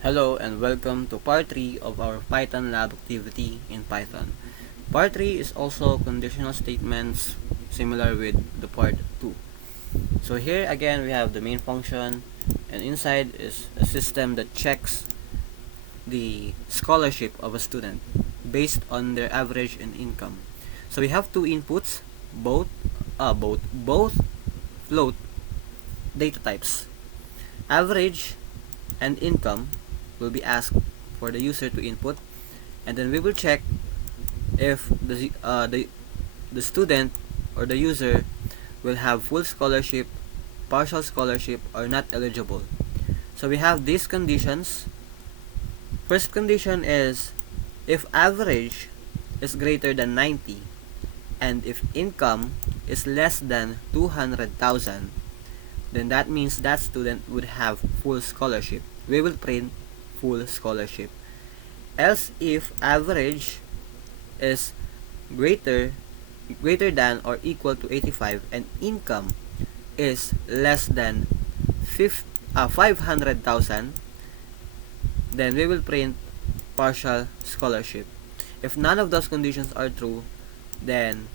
Hello and welcome to part 3 of our Python lab activity in Python. Part 3 is also conditional statements similar with the part 2. So here again we have the main function, and inside is a system that checks the scholarship of a student based on their average and income. So we have two inputs, both float data types. Average and income will be asked for the user to input, and then we will check if the student or the user will have full scholarship, partial scholarship, or not eligible. So we have these conditions. First condition is if average is greater than 90 and if income is less than 200,000, then that means that student would have full scholarship. We will print full scholarship. Else, if average is greater than or equal to 85 and income is less than 500,000, then we will print partial scholarship. If none of those conditions are true, then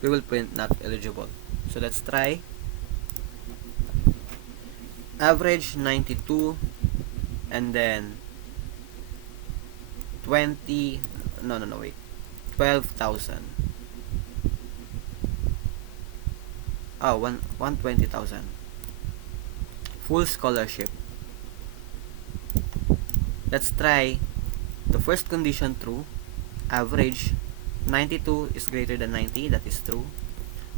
we will print not eligible. So let's try. Average 92 and then 12,000. 120,000. Full scholarship. Let's try the first condition true. Average 92 is greater than 90, that is true.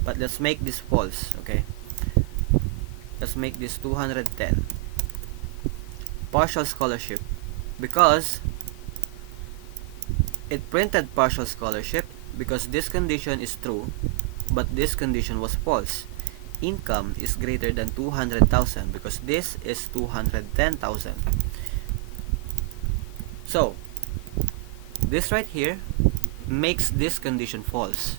But let's make this false, okay? Let's make this 210. Partial scholarship, because it printed partial scholarship because this condition is true, but this condition was false. Income is greater than 200,000 because this is 210,000. So this right here makes this condition false.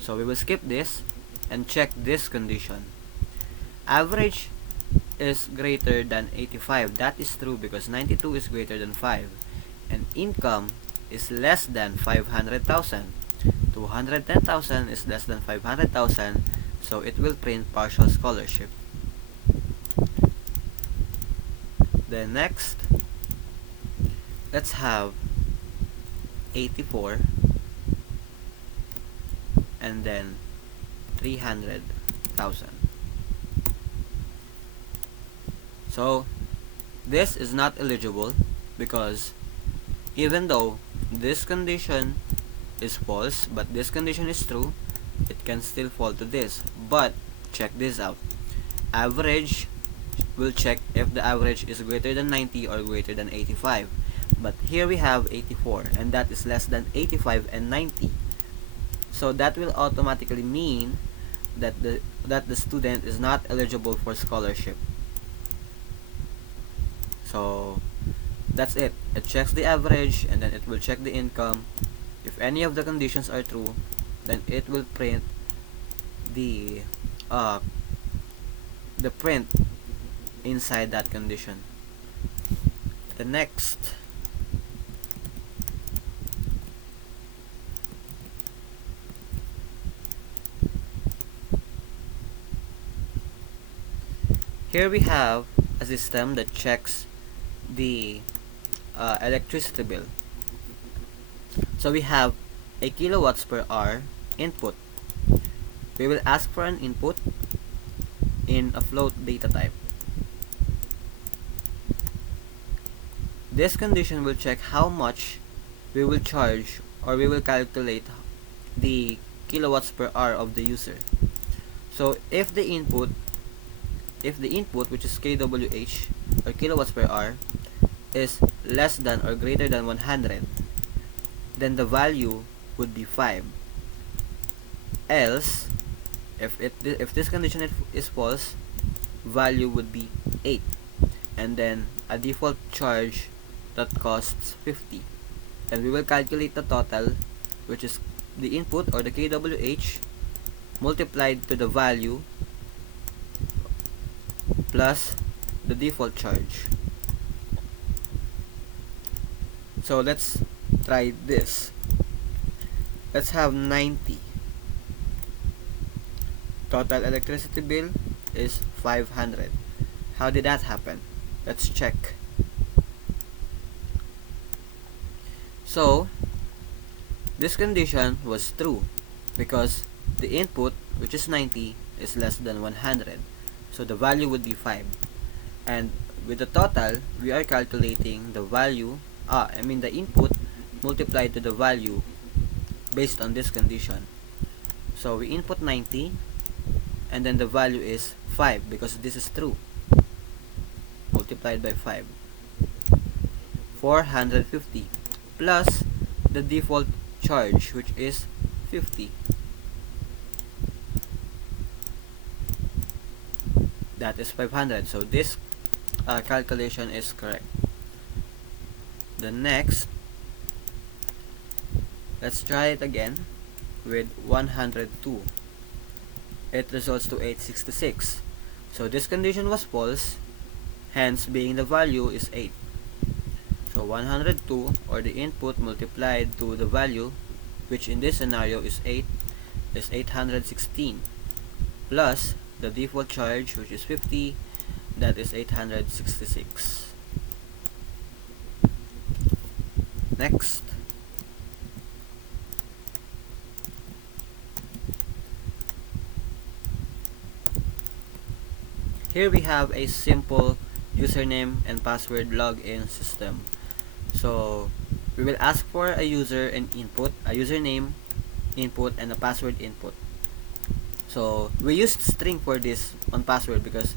So we will skip this and check this condition. Average is greater than 85. That is true because 92 is greater than 5. And income is less than 500,000. 210,000 is less than 500,000. So it will print partial scholarship. Then next, let's have 84 and then 300,000. So this is not eligible because even though this condition is false but this condition is true, it can still fall to this. But check this out. Average will check if the average is greater than 90 or greater than 85. But here we have 84 and that is less than 85 and 90. So that will automatically mean that the student is not eligible for scholarship. So that's it. It checks the average and then it will check the income. If any of the conditions are true, then it will print the print inside that condition. The next, here we have a system that checks the electricity bill. So we have a kilowatts per hour input. We will ask for an input in a float data type. This condition will check how much we will charge, or we will calculate the kilowatts per hour of the user. So if the input which is kWh or kilowatts per hour is less than or greater than 100, then the value would be 5. Else, if this condition is false, value would be 8, and then a default charge that costs 50. And we will calculate the total, which is the input or the kWh multiplied to the value plus the default charge. So let's try this. Let's have 90. Total electricity bill is 500. How did that happen? Let's check. So this condition was true because the input, which is 90, is less than 100. So the value would be 5. And with the total, we are calculating the value, the input multiplied to the value based on this condition. So we input 90 and then the value is 5 because this is true. Multiplied by 5. 450 plus the default charge, which is 50. That is 500. So this calculation is correct. The next, let's try it again with 102. It results to 866. So this condition was false, hence being the value is 8. So 102, or the input multiplied to the value, which in this scenario is 8, is 816, plus the default charge, which is 50, that is 866. Next, here we have a simple username and password login system. So we will ask for a user and input, a username input and a password input. So we used string for this on password because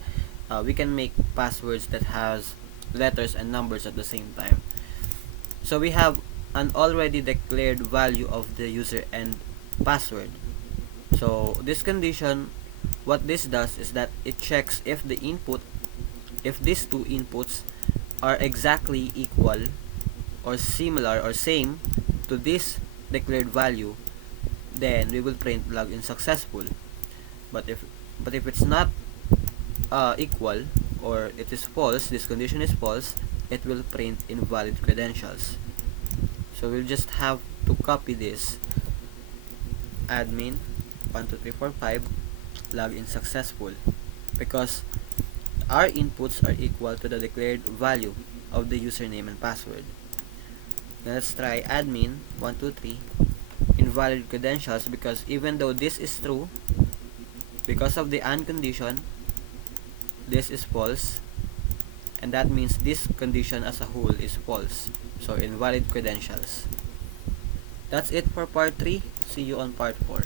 we can make passwords that has letters and numbers at the same time. So we have an already declared value of the user and password. So this condition, what this does is that it checks if the input, if these two inputs are exactly equal or similar or same to this declared value, then we will print login successful. But if it's not equal, or it is false, this condition is false, it will print invalid credentials. So we'll just have to copy this: admin 12345 login successful, because our inputs are equal to the declared value of the username and password. Now let's try admin 123 invalid credentials, because even though this is true, because of the AND condition, this is false, and that means this condition as a whole is false. So invalid credentials. That's it for part 3. See you on part 4.